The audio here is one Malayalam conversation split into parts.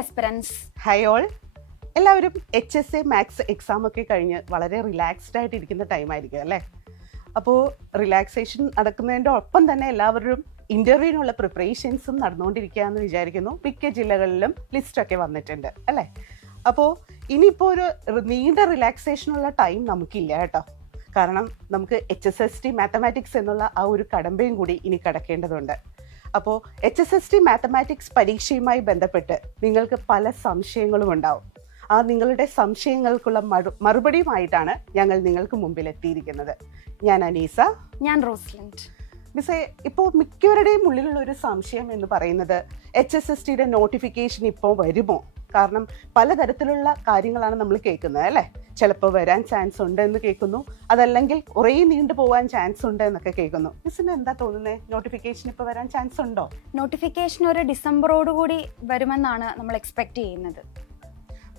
എസ്പിറൻസ്. Hi all. എല്ലാവരും HSA മാത്സ് എക്സാം ഒക്കെ കഴിഞ്ഞ് വളരെ റിലാക്സ്ഡ് ആയിട്ട് ഇരിക്കുന്ന ടൈമായിരിക്കും അല്ലേ? അപ്പോൾ റിലാക്സേഷൻ നടക്കുന്നതിൻ്റെ ഒപ്പം തന്നെ എല്ലാവരും ഇൻ്റർവ്യൂവിനുള്ള പ്രിപ്പറേഷൻസും നടന്നുകൊണ്ടിരിക്കുകയെന്ന് വിചാരിക്കുന്നു. മിക്ക ജില്ലകളിലും ലിസ്റ്റൊക്കെ വന്നിട്ടുണ്ട് അല്ലേ? അപ്പോൾ ഇനിയിപ്പോൾ ഒരു നീണ്ട റിലാക്സേഷനുള്ള ടൈം നമുക്കില്ല കേട്ടോ. കാരണം നമുക്ക് HSST മാത്തമാറ്റിക്സ് എന്നുള്ള ആ ഒരു കടമ്പയും കൂടി ഇനി കടക്കേണ്ടതുണ്ട്. അപ്പോൾ HSST മാത്തമാറ്റിക്സ് പരീക്ഷയുമായി ബന്ധപ്പെട്ട് നിങ്ങൾക്ക് പല സംശയങ്ങളും ഉണ്ടാവും. ആ നിങ്ങളുടെ സംശയങ്ങൾക്കുള്ള മറുപടിയുമായിട്ടാണ് ഞങ്ങൾ നിങ്ങൾക്ക് മുമ്പിൽ എത്തിയിരിക്കുന്നത്. ഞാൻ അനീസ. ഞാൻ റോസ്ലിൻഡ്. മിസ്സേ, ഇപ്പോൾ മിക്കവരുടെയും ഉള്ളിലുള്ള ഒരു സംശയം എന്ന് പറയുന്നത് HSSTയുടെ നോട്ടിഫിക്കേഷൻ ഇപ്പോൾ വരുമോ? കാരണം പലതരത്തിലുള്ള കാര്യങ്ങളാണ് നമ്മൾ കേൾക്കുന്നത് അല്ലേ? ചിലപ്പോൾ വരാൻ ചാൻസ് ഉണ്ട് എന്ന് കേൾക്കുന്നു, അതല്ലെങ്കിൽ കുറേ നീണ്ടു പോകാൻ ചാൻസ് ഉണ്ട് എന്നൊക്കെ കേൾക്കുന്നു. മിസ്സിന് എന്താ തോന്നുന്നത്? നോട്ടിഫിക്കേഷൻ ഇപ്പോൾ വരാൻ ചാൻസ് ഉണ്ടോ? നോട്ടിഫിക്കേഷൻ ഒരു ഡിസംബറോടുകൂടി വരുമെന്നാണ് നമ്മൾ എക്സ്പെക്ട് ചെയ്യുന്നത്.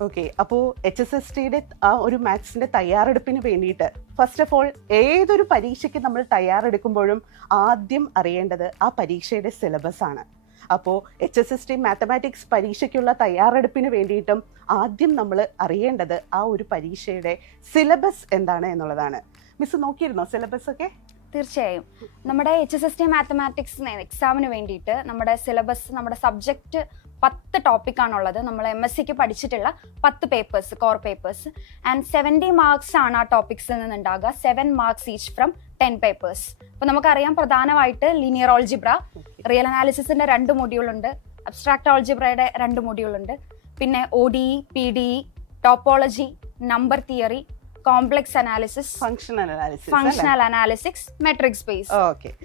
ഓക്കെ, അപ്പോൾ HSSTയുടെ ആ ഒരു മാത്സിൻ്റെ തയ്യാറെടുപ്പിന് വേണ്ടിയിട്ട് ഫസ്റ്റ് ഓഫ് ഓൾ ഏതൊരു പരീക്ഷയ്ക്ക് നമ്മൾ തയ്യാറെടുക്കുമ്പോഴും ആദ്യം അറിയേണ്ടത് ആ പരീക്ഷയുടെ സിലബസ് ആണ്. അപ്പോൾ HSST മാത്തമാറ്റിക്സ് പരീക്ഷയ്ക്കുള്ള തയ്യാറെടുപ്പിന് വേണ്ടിയിട്ടും ആദ്യം നമ്മൾ അറിയേണ്ടത് ആ ഒരു പരീക്ഷയുടെ സിലബസ് എന്താണ് എന്നുള്ളതാണ്. മിസ് നോക്കിയിരുന്നോ സിലബസ് ഒക്കെ? തീർച്ചയായും. നമ്മുടെ HSST മാത്തമാറ്റിക്സ് എക്സാമിന് വേണ്ടിയിട്ട് നമ്മുടെ സിലബസ്, നമ്മുടെ സബ്ജക്റ്റ് 10 ടോപ്പിക്കാണുള്ളത്. നമ്മൾ MSCക്ക് പഠിച്ചിട്ടുള്ള 10 papers, core papers. And 70 marks ആണ് ആ ടോപ്പിക്സിൽ നിന്നുണ്ടാകുക. 7 മാർക്സ് ഈച്ച് ഫ്രം 10 പേപ്പേഴ്സ്. അപ്പോൾ നമുക്കറിയാം പ്രധാനമായിട്ട് ലീനിയർ ഓൾജിബ്ര, റിയൽ അനാലിസിസിൻ്റെ 2 മൊഡ്യൂളുണ്ട്, അബ്സ്ട്രാക്ട് ഓൾജിബ്രയുടെ 2 മൊഡ്യൂളുണ്ട്, പിന്നെ ODE, PDE, topology, number theory, complex analysis, functional analysis, metric space.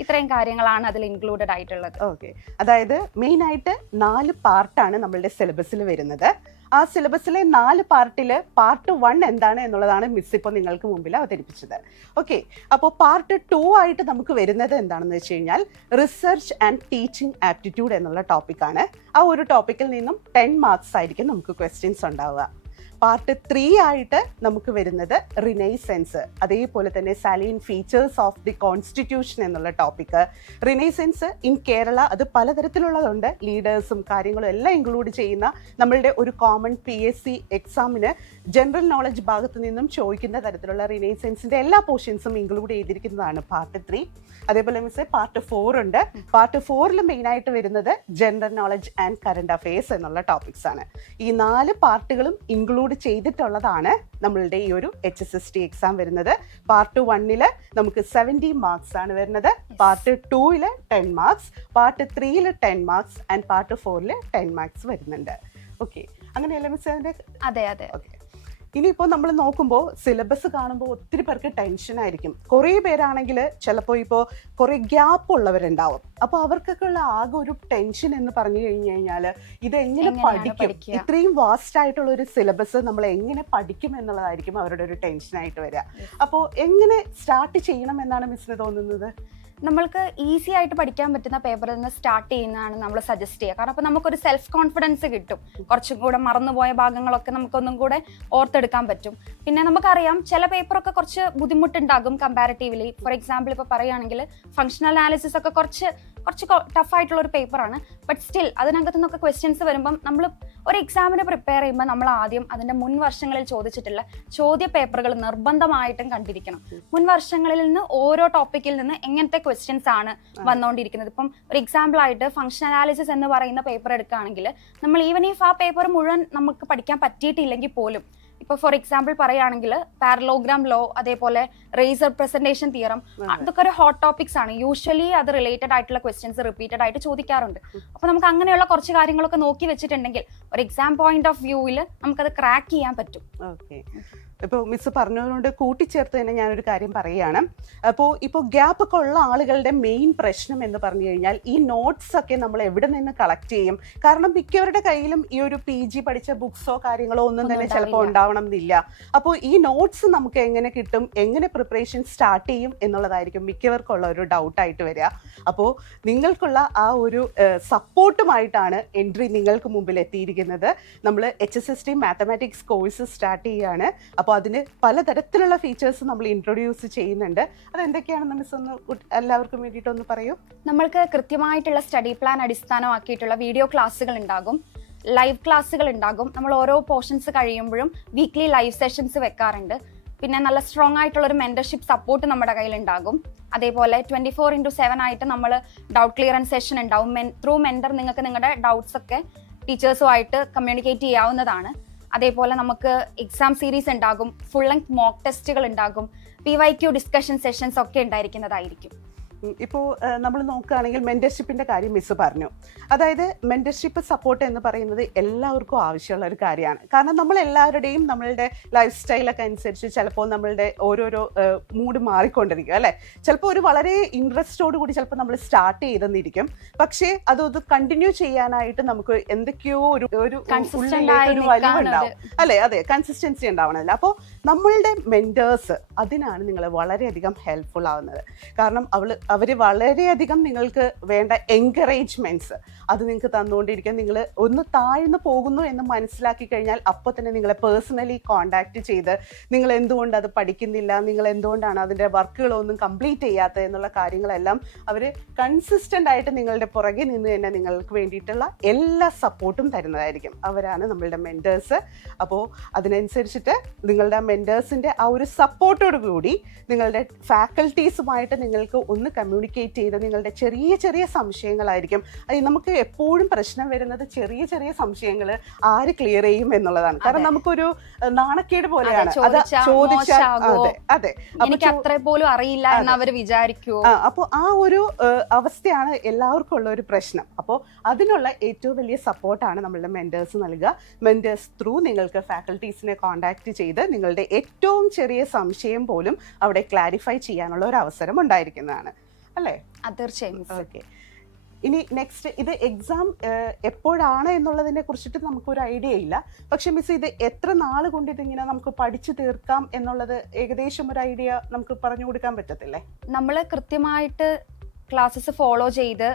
ഇത്രയും കാര്യങ്ങളാണ് അതിൽ ഇൻക്ലൂഡഡ് ആയിട്ടുള്ളത്. ഓക്കെ, അതായത് മെയിൻ ആയിട്ട് 4 പാർട്ടാണ് നമ്മളുടെ സിലബസിൽ വരുന്നത്. ആ സിലബസിലെ 4 പാർട്ടിൽ പാർട്ട് 1 എന്താണ് എന്നുള്ളതാണ് മിസ് ഇപ്പോൾ നിങ്ങൾക്ക് മുമ്പിൽ അവതരിപ്പിച്ചത്. ഓക്കെ, അപ്പോൾ പാർട്ട് 2 ആയിട്ട് നമുക്ക് വരുന്നത് എന്താണെന്ന് വെച്ച് കഴിഞ്ഞാൽ റിസർച്ച് ആൻഡ് ടീച്ചിങ് ആപ്റ്റിറ്റ്യൂഡ് എന്നുള്ള ടോപ്പിക്കാണ്. ആ ഒരു ടോപ്പിക്കിൽ നിന്നും 10 മാർക്സ് ആയിരിക്കും നമുക്ക് ക്വസ്റ്റ്യൻസ് ഉണ്ടാവുക. പാർട്ട് 3 ആയിട്ട് നമുക്ക് വരുന്നത് റിനൈസൻസ്, അതേപോലെ തന്നെ salient features of the constitution എന്നുള്ള ടോപ്പിക്ക്. റിനൈസൻസ് ഇൻ കേരള അത് പലതരത്തിലുള്ളതുണ്ട്, ലീഡേഴ്സും കാര്യങ്ങളും എല്ലാം ഇൻക്ലൂഡ് ചെയ്യുന്ന നമ്മളുടെ ഒരു കോമൺ PSC എക്സാമിന് ജനറൽ നോളജ് ഭാഗത്തു നിന്നും ചോദിക്കുന്ന തരത്തിലുള്ള റിനൈസൻസിൻ്റെ എല്ലാ പോർഷൻസും ഇൻക്ലൂഡ് ചെയ്തിരിക്കുന്നതാണ് പാർട്ട് 3. അതേപോലെ മിസ് പാർട്ട് 4 ഉണ്ട്. പാർട്ട് 4ൽ മെയിനായിട്ട് വരുന്നത് general knowledge and current affairs എന്നുള്ള ടോപ്പിക്സ് ആണ്. ഈ 4 പാർട്ടുകളും ഇൻക്ലൂഡ് ചെയ്തിട്ടുള്ളതാണ് നമ്മളുടെ ഈ ഒരു HSST എക്സാം വരുന്നത്. പാർട്ട് 1ൽ നമുക്ക് 70 മാർക്സ് ആണ് വരുന്നത്, പാർട്ട് 2ൽ 10 മാർക്സ്, പാർട്ട് 3ൽ 10 മാർക്സ് ആൻഡ് പാർട്ട് 4ൽ 10 മാർക്സ് വരുന്നുണ്ട്. ഓക്കെ, അങ്ങനെയല്ലേ മിസ് അതിൻ്റെ? അതെ അതെ. ഓക്കെ, ഇനിയിപ്പോൾ നമ്മൾ നോക്കുമ്പോൾ സിലബസ് കാണുമ്പോൾ ഒത്തിരി പേർക്ക് ടെൻഷനായിരിക്കും. കുറേ പേരാണെങ്കിൽ ചിലപ്പോൾ ഇപ്പോൾ കുറേ ഗ്യാപ്പ് ഉള്ളവരുണ്ടാവും. അപ്പോൾ അവർക്കൊക്കെ ഉള്ള ആകെ ഒരു ടെൻഷൻ എന്ന് പറഞ്ഞു കഴിഞ്ഞു കഴിഞ്ഞാൽ ഇതെങ്ങനെ പഠിക്കും, ഇത്രയും വാസ്റ്റ് ആയിട്ടുള്ള ഒരു സിലബസ് നമ്മൾ എങ്ങനെ പഠിക്കും എന്നുള്ളതായിരിക്കും അവരുടെ ഒരു ടെൻഷനായിട്ട് വരിക. അപ്പോൾ എങ്ങനെ സ്റ്റാർട്ട് ചെയ്യണം എന്നാണ് മിസ്സിന് തോന്നുന്നത്? നമ്മൾക്ക് ഈസി ആയിട്ട് പഠിക്കാൻ പറ്റുന്ന പേപ്പറിൽ നിന്ന് സ്റ്റാർട്ട് ചെയ്യുന്നതാണ് നമ്മൾ സജസ്റ്റ് ചെയ്യുക. കാരണം അപ്പോൾ നമുക്കൊരു സെൽഫ് കോൺഫിഡൻസ് കിട്ടും, കുറച്ചും കൂടെ മറന്നുപോയ ഭാഗങ്ങളൊക്കെ നമുക്കൊന്നും കൂടെ ഓർത്തെടുക്കാൻ പറ്റും. പിന്നെ നമുക്കറിയാം ചില പേപ്പറൊക്കെ കുറച്ച് ബുദ്ധിമുട്ടുണ്ടാകും കമ്പാരിറ്റീവ്ലി. ഫോർ എക്സാമ്പിൾ ഇപ്പോൾ പറയുകയാണെങ്കിൽ ഫങ്ഷണൽ അനാലിസിസ് ഒക്കെ കുറച്ച് ടഫായിട്ടുള്ള ഒരു പേപ്പറാണ്. ബട്ട് സ്റ്റിൽ അതിനകത്തു നിന്നൊക്കെ ക്വസ്റ്റ്യൻസ് വരുമ്പം നമ്മൾ ഒരു എക്സാമിന് പ്രിപ്പയർ ചെയ്യുമ്പോൾ നമ്മൾ ആദ്യം അതിൻ്റെ മുൻ വർഷങ്ങളിൽ ചോദിച്ചിട്ടുള്ള ചോദ്യ പേപ്പറുകൾ നിർബന്ധമായിട്ടും കണ്ടിരിക്കണം. മുൻ വർഷങ്ങളിൽ നിന്ന് ഓരോ ടോപ്പിക്കിൽ നിന്ന് എങ്ങനത്തെ ക്വസ്റ്റ്യൻസ് ആണ് വന്നുകൊണ്ടിരിക്കുന്നത്. ഇപ്പം ഒരു എക്സാമ്പിൾ ആയിട്ട് ഫങ്ഷൻ അനാലിസിസ് എന്ന് പറയുന്ന പേപ്പർ എടുക്കുകയാണെങ്കിൽ നമ്മൾ ഈവൻ ഇഫ് ആ പേപ്പർ മുഴുവൻ നമുക്ക് പഠിക്കാൻ പറ്റിയിട്ടില്ലെങ്കിൽ പോലും, ഇപ്പോൾ ഫോർ എക്സാമ്പിൾ പറയുകയാണെങ്കിൽ പാരലോഗ്രാം ലോ, അതേപോലെ റേസർ പ്രസന്റേഷൻ തിയറം, അതൊക്കെ ഒരു ഹോട്ട് ടോപ്പിക്സ് ആണ്. യൂഷ്വലി അത് റിലേറ്റഡ് ആയിട്ടുള്ള ക്വസ്റ്റ്യൻസ് റിപ്പീറ്റഡ് ആയിട്ട് ചോദിക്കാറുണ്ട്. അപ്പോൾ നമുക്ക് അങ്ങനെയുള്ള കുറച്ച് കാര്യങ്ങളൊക്കെ നോക്കി വെച്ചിട്ടുണ്ടെങ്കിൽ ഒരു എക്സാം പോയിന്റ് ഓഫ് വ്യൂവിൽ നമുക്കത് ക്രാക്ക് ചെയ്യാൻ പറ്റും. ഓക്കെ, ഇപ്പോൾ മിസ് പറഞ്ഞതുകൊണ്ട് കൂട്ടിച്ചേർത്ത് തന്നെ ഞാനൊരു കാര്യം പറയുകയാണ്. ഇപ്പോൾ ഗ്യാപ്പ് ഒക്കെ ഉള്ള ആളുകളുടെ മെയിൻ പ്രശ്നം എന്ന് പറഞ്ഞു കഴിഞ്ഞാൽ ഈ നോട്ട്സ് ഒക്കെ നമ്മൾ എവിടെ നിന്ന് കളക്ട് ചെയ്യും? കാരണം മിക്കവരുടെ കയ്യിലും ഈ ഒരു PG പഠിച്ച ബുക്സോ കാര്യങ്ങളോ ഒന്നും തന്നെ ചിലപ്പോൾ ഉണ്ടാവണം എന്നില്ല. അപ്പോൾ ഈ നോട്ട്സ് നമുക്ക് എങ്ങനെ കിട്ടും, എങ്ങനെ പ്രിപ്പറേഷൻ സ്റ്റാർട്ട് ചെയ്യും എന്നുള്ളതായിരിക്കും മിക്കവർക്കുള്ള ഒരു ഡൗട്ടായിട്ട് വരിക. അപ്പോൾ നിങ്ങൾക്കുള്ള ആ ഒരു സപ്പോർട്ടുമായിട്ടാണ് എൻട്രി നിങ്ങൾക്ക് മുമ്പിൽ എത്തിയിരിക്കുന്നത്. നമ്മൾ HSST മാത്തമാറ്റിക്സ് കോഴ്സ് സ്റ്റാർട്ട് ചെയ്യുകയാണ്. അപ്പോൾ അതിന് പലതരത്തിലുള്ള ഫീച്ചേഴ്സ് നമ്മൾ ഇൻട്രൊഡ്യൂസ് ചെയ്യുന്നുണ്ട്. അതെന്തൊക്കെയാണെന്ന് മിസ് ഒന്ന് എല്ലാവർക്കും വേണ്ടിയിട്ടൊന്ന് പറയൂ. നമ്മൾക്ക് കൃത്യമായിട്ടുള്ള സ്റ്റഡി പ്ലാൻ അടിസ്ഥാനമാക്കിയിട്ടുള്ള വീഡിയോ ക്ലാസ്സുകൾ ഉണ്ടാകും. ലൈവ് ക്ലാസ്സുകൾ ഉണ്ടാകും. നമ്മൾ ഓരോ പോർഷൻസ് കഴിയുമ്പോഴും വീക്ക്ലി ലൈവ് സെഷൻസ് വെക്കാറുണ്ട്. പിന്നെ നല്ല സ്ട്രോങ് ആയിട്ടുള്ള ഒരു മെന്റർഷിപ്പ് സപ്പോർട്ട് നമ്മുടെ കയ്യിൽ ഉണ്ടാകും. അതേപോലെ 24/7 ആയിട്ട് നമ്മൾ ഡൗട്ട് ക്ലിയറൻസ് സെഷൻ ഉണ്ടാവും. ത്രൂ മെന്റർ നിങ്ങൾക്ക് നിങ്ങളുടെ ഡൗട്ട്സ് ഒക്കെ ടീച്ചേഴ്സുമായിട്ട് കമ്മ്യൂണിക്കേറ്റ് ചെയ്യാവുന്നതാണ്. അതേപോലെ നമുക്ക് എക്സാം സീരീസ് ഉണ്ടാകും, ഫുൾ ലെങ്ത് മോക്ക് ടെസ്റ്റുകൾ ഉണ്ടാകും, PYQ ഡിസ്കഷൻ സെഷൻസ് ഒക്കെ ഉണ്ടായിരിക്കുന്നതായിരിക്കും. ഇപ്പോൾ നമ്മൾ നോക്കുകയാണെങ്കിൽ മെൻറ്റർഷിപ്പിൻ്റെ കാര്യം മിസ് പറഞ്ഞു. അതായത് മെൻറ്റർഷിപ്പ് സപ്പോർട്ട് എന്ന് പറയുന്നത് എല്ലാവർക്കും ആവശ്യമുള്ള ഒരു കാര്യമാണ്. കാരണം നമ്മളെല്ലാവരുടെയും നമ്മളുടെ ലൈഫ് സ്റ്റൈലൊക്കെ അനുസരിച്ച് ചിലപ്പോൾ നമ്മളുടെ ഓരോരോ മൂഡ് മാറിക്കൊണ്ടിരിക്കും അല്ലേ. ചിലപ്പോൾ ഒരു വളരെ ഇൻട്രസ്റ്റോട് കൂടി ചിലപ്പോൾ നമ്മൾ സ്റ്റാർട്ട് ചെയ്തെന്നിരിക്കും, പക്ഷേ അതൊന്ന് കണ്ടിന്യൂ ചെയ്യാനായിട്ട് നമുക്ക് എന്തൊക്കെയോ ഒരു വലിവുണ്ടാവും അല്ലേ. അതെ, കൺസിസ്റ്റൻസി ഉണ്ടാവണമല്ലോ. അപ്പോൾ നമ്മളുടെ മെൻറ്റേഴ്സ് അതിനാണ് നിങ്ങൾ വളരെയധികം ഹെൽപ്ഫുൾ ആവുന്നത്. കാരണം അവർ വളരെയധികം നിങ്ങൾക്ക് വേണ്ട എൻകറേജ്മെൻറ്റ്സ് അത് നിങ്ങൾക്ക് തന്നുകൊണ്ടിരിക്കുക. നിങ്ങൾ ഒന്ന് താഴ്ന്നു പോകുന്നു എന്ന് മനസ്സിലാക്കി കഴിഞ്ഞാൽ അപ്പോൾ തന്നെ നിങ്ങളെ പേഴ്സണലി കോൺടാക്റ്റ് ചെയ്ത് നിങ്ങൾ എന്തുകൊണ്ട് അത് പഠിക്കുന്നില്ല, നിങ്ങൾ എന്തുകൊണ്ടാണ് അതിൻ്റെ വർക്കുകളൊന്നും കംപ്ലീറ്റ് ചെയ്യാത്തത് എന്നുള്ള കാര്യങ്ങളെല്ലാം അവർ കൺസിസ്റ്റൻ്റ് ആയിട്ട് നിങ്ങളുടെ പുറകെ നിന്ന് തന്നെ നിങ്ങൾക്ക് വേണ്ടിയിട്ടുള്ള എല്ലാ സപ്പോർട്ടും തരുന്നതായിരിക്കും. അവരാണ് നമ്മളുടെ മെൻറ്റേഴ്സ്. അപ്പോൾ അതിനനുസരിച്ചിട്ട് നിങ്ങളുടെ മെൻറ്റേഴ്സിൻ്റെ ആ ഒരു സപ്പോർട്ടോട് കൂടി നിങ്ങളുടെ ഫാക്കൽറ്റീസുമായിട്ട് നിങ്ങൾക്ക് ഒന്ന് കമ്മ്യൂണിക്കേറ്റ് ചെയ്ത് നിങ്ങളുടെ ചെറിയ ചെറിയ സംശയങ്ങളായിരിക്കും. നമുക്ക് എപ്പോഴും പ്രശ്നം വരുന്നത് ചെറിയ ചെറിയ സംശയങ്ങൾ ആര് ക്ലിയർ ചെയ്യും എന്നുള്ളതാണ്. കാരണം നമുക്കൊരു നാണക്കേട് പോലെയാണ് അത് ചോദിച്ചാൽ. അതെ, എനിക്ക് അത്ര പോലും അറിയില്ല എന്ന് അവർ വിചാരിക്കുമോ. അപ്പോൾ ആ ഒരു അവസ്ഥയാണ് എല്ലാവർക്കും ഉള്ള ഒരു പ്രശ്നം. അപ്പോൾ അതിനുള്ള ഏറ്റവും വലിയ സപ്പോർട്ടാണ് നമ്മളുടെ മെൻറ്റേഴ്സ് നൽകുക. മെൻറ്റേഴ്സ് ത്രൂ നിങ്ങൾക്ക് ഫാക്കൽറ്റീസിനെ കോൺടാക്ട് ചെയ്ത് നിങ്ങളുടെ ഏറ്റവും ചെറിയ സംശയം പോലും അവിടെ ക്ലാരിഫൈ ചെയ്യാനുള്ള ഒരു അവസരം ഉണ്ടായിരിക്കുന്നതാണ് അല്ലേ. തീർച്ചയായും. ഓക്കെ, ഇനി നെക്സ്റ്റ് ഇത് എക്സാം എപ്പോഴാണ് എന്നുള്ളതിനെ കുറിച്ചിട്ട് നമുക്കൊരു ഐഡിയ ഇല്ല. പക്ഷെ മിസ് ഇത് എത്ര നാൾ കൊണ്ട് ഇതിങ്ങനെ നമുക്ക് പഠിച്ചു തീർക്കാം എന്നുള്ളത് ഏകദേശം ഒരു ഐഡിയ നമുക്ക് പറഞ്ഞു കൊടുക്കാൻ പറ്റത്തില്ലേ? നമ്മൾ കൃത്യമായിട്ട് ക്ലാസ്സസ് ഫോളോ ചെയ്ത്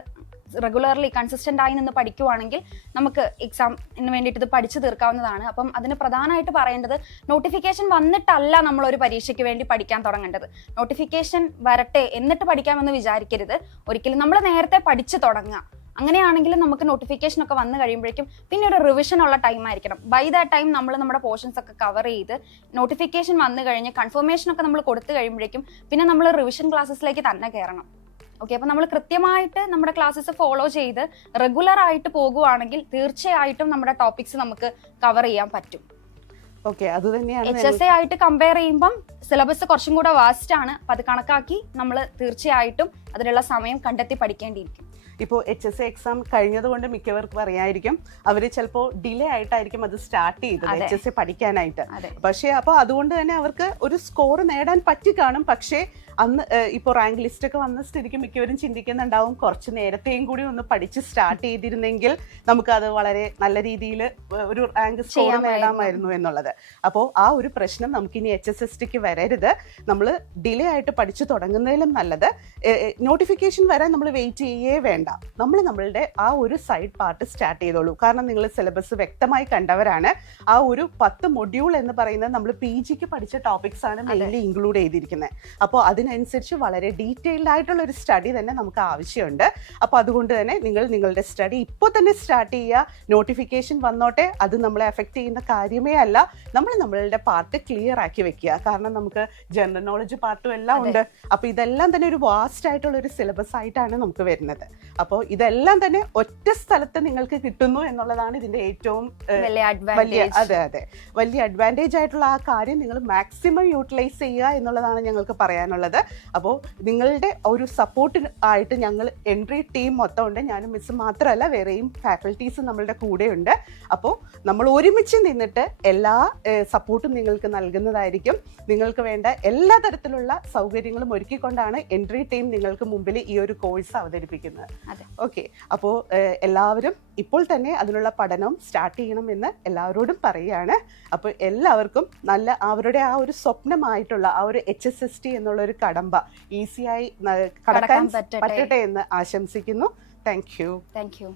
റെഗുലർലി കൺസിസ്റ്റന്റ് ആയി നിന്ന് പഠിക്കുവാണെങ്കിൽ നമുക്ക് എക്സാമിന് വേണ്ടിയിട്ട് ഇത് പഠിച്ചു തീർക്കാവുന്നതാണ്. അപ്പം അതിന് പ്രധാനമായിട്ട് പറയേണ്ടത് നോട്ടിഫിക്കേഷൻ വന്നിട്ടല്ല നമ്മൾ ഒരു പരീക്ഷയ്ക്ക് വേണ്ടി പഠിക്കാൻ തുടങ്ങേണ്ടത്. നോട്ടിഫിക്കേഷൻ വരട്ടെ എന്നിട്ട് പഠിക്കാമെന്ന് വിചാരിക്കരുത്. ഒരിക്കലും നമ്മൾ നേരത്തെ പഠിച്ചു തുടങ്ങുക. അങ്ങനെയാണെങ്കിൽ നമുക്ക് നോട്ടിഫിക്കേഷൻ ഒക്കെ വന്നു കഴിയുമ്പോഴേക്കും പിന്നെ ഒരു റിവിഷൻ ഉള്ള ടൈം ആയിരിക്കണം. ബൈ ദാറ്റ് ടൈം നമ്മൾ നമ്മുടെ പോർഷൻസ് ഒക്കെ കവർ ചെയ്ത് നോട്ടിഫിക്കേഷൻ വന്നു കഴിഞ്ഞ് കൺഫർമേഷൻ ഒക്കെ നമ്മൾ കൊടുത്തു കഴിയുമ്പോഴേക്കും പിന്നെ നമ്മൾ റിവിഷൻ ക്ലാസ്സസിലേക്ക് തന്നെ കയറണം. ഓക്കെ, അപ്പോൾ നമ്മൾ കൃത്യമായിട്ട് നമ്മുടെ ക്ലാസ്സസ് ഫോളോ ചെയ്ത് റെഗുലർ ആയിട്ട് പോകുവാണെങ്കിൽ തീർച്ചയായിട്ടും നമ്മുടെ ടോപ്പിക്സ് നമുക്ക് കവർ ചെയ്യാൻ പറ്റും. ഓക്കെ, അത് തന്നെയാണ്. HSA ആയിട്ട് കമ്പയർ ചെയ്യുമ്പം സിലബസ് കുറച്ചും കൂടെ വാസ്റ്റ് ആണ്. അപ്പം അത് കണക്കാക്കി നമ്മൾ തീർച്ചയായിട്ടും അതിനുള്ള സമയം കണ്ടെത്തി പഠിക്കേണ്ടിയിരിക്കും. ഇപ്പോൾ HSA എക്സാം കഴിഞ്ഞതുകൊണ്ട് മിക്കവർക്കും അറിയായിരിക്കും അവർ ചിലപ്പോൾ ഡിലേ ആയിട്ടായിരിക്കും അത് സ്റ്റാർട്ട് ചെയ്തത് HSA പഠിക്കാനായിട്ട്. പക്ഷേ അപ്പോൾ അതുകൊണ്ട് തന്നെ അവർക്ക് ഒരു സ്കോർ നേടാൻ പറ്റി കാണും. പക്ഷേ അന്ന് ഇപ്പോൾ റാങ്ക് ലിസ്റ്റ് ഒക്കെ വന്ന സ്ഥിതിക്ക് മിക്കവരും ചിന്തിക്കുന്നുണ്ടാവും കുറച്ച് നേരത്തെയും കൂടി ഒന്ന് പഠിച്ച് സ്റ്റാർട്ട് ചെയ്തിരുന്നെങ്കിൽ നമുക്കത് വളരെ നല്ല രീതിയിൽ ഒരു റാങ്ക് സ്കോർ നേടാമായിരുന്നു എന്നുള്ളത്. അപ്പോൾ ആ ഒരു പ്രശ്നം നമുക്കിനി HSSTക്ക് വരരുത്. നമ്മൾ ഡിലേ ആയിട്ട് പഠിച്ചു തുടങ്ങുന്നതിലും നല്ലത് നോട്ടിഫിക്കേഷൻ വരാൻ നമ്മൾ വെയിറ്റ് ചെയ്യേ വേണ്ട. നമ്മളുടെ ആ ഒരു സൈഡ് പാർട്ട് സ്റ്റാർട്ട് ചെയ്തോളൂ. കാരണം നിങ്ങൾ സിലബസ് വ്യക്തമായി കണ്ടവരാണ്. ആ ഒരു 10 മൊഡ്യൂൾ എന്ന് പറയുന്നത് നമ്മൾ PGക്ക് പഠിച്ച ടോപ്പിക്സ് ആണ് മെയിൻലി ഇൻക്ലൂഡ് ചെയ്തിരിക്കുന്നത്. അപ്പോൾ അതിനനുസരിച്ച് വളരെ ഡീറ്റെയിൽഡ് ആയിട്ടുള്ള ഒരു സ്റ്റഡി തന്നെ നമുക്ക് ആവശ്യമുണ്ട്. അപ്പോൾ അതുകൊണ്ട് തന്നെ നിങ്ങളുടെ സ്റ്റഡി ഇപ്പോൾ തന്നെ സ്റ്റാർട്ട് ചെയ്യുക. നോട്ടിഫിക്കേഷൻ വന്നോട്ടെ, അത് നമ്മളെ എഫക്റ്റ് ചെയ്യുന്ന കാര്യമേ അല്ല. നമ്മളുടെ പാർട്ട് ക്ലിയർ ആക്കി വെക്കുക. കാരണം നമുക്ക് ജനറൽ നോളജ് പാർട്ടും എല്ലാം ഉണ്ട്. അപ്പോൾ ഇതെല്ലാം തന്നെ ഒരു വാസ്റ്റ് ആയിട്ടുള്ള ഒരു സിലബസ് ആയിട്ടാണ് നമുക്ക് വരുന്നത്. അപ്പോൾ ഇതെല്ലാം തന്നെ ഒറ്റ സ്ഥലത്ത് നിങ്ങൾക്ക് കിട്ടുന്നു എന്നുള്ളതാണ് ഇതിന്റെ ഏറ്റവും വലിയ അഡ്വാൻറ്റേജ് ആയിട്ടുള്ള ആ കാര്യം. നിങ്ങൾ മാക്സിമം യൂട്ടിലൈസ് ചെയ്യുക എന്നുള്ളതാണ് ഞങ്ങൾക്ക് പറയാനുള്ളത്. അപ്പോൾ നിങ്ങളുടെ ഒരു സപ്പോർട്ടിന് ആയിട്ട് ഞങ്ങൾ എൻട്രി ടീം മൊത്തം ഉണ്ട്. ഞാനും മിസ്സും മാത്രമല്ല, വേറെയും ഫാക്കൽറ്റീസും നമ്മളുടെ കൂടെയുണ്ട്. അപ്പോൾ നമ്മൾ ഒരുമിച്ച് നിന്നിട്ട് എല്ലാ സപ്പോർട്ടും നിങ്ങൾക്ക് നൽകുന്നതായിരിക്കും. നിങ്ങൾക്ക് വേണ്ട എല്ലാ തരത്തിലുള്ള സൗകര്യങ്ങളും ഒരുക്കിക്കൊണ്ടാണ് എൻട്രി ടീം നിങ്ങൾക്ക് മുമ്പിൽ ഈ ഒരു കോഴ്സ് അവതരിപ്പിക്കുന്നത്. ഓക്കെ, അപ്പോൾ എല്ലാവരും ഇപ്പോൾ തന്നെ അതിനുള്ള പഠനം സ്റ്റാർട്ട് ചെയ്യണമെന്ന് എല്ലാവരോടും പറയുകയാണ്. അപ്പോൾ എല്ലാവർക്കും നല്ല അവരുടെ ആ ഒരു സ്വപ്നമായിട്ടുള്ള ആ ഒരു HSST എന്നുള്ള ഒരു കടമ്പ ഈസിയായി കടക്കാൻ പറ്റട്ടെ എന്ന് ആശംസിക്കുന്നു. Thank you.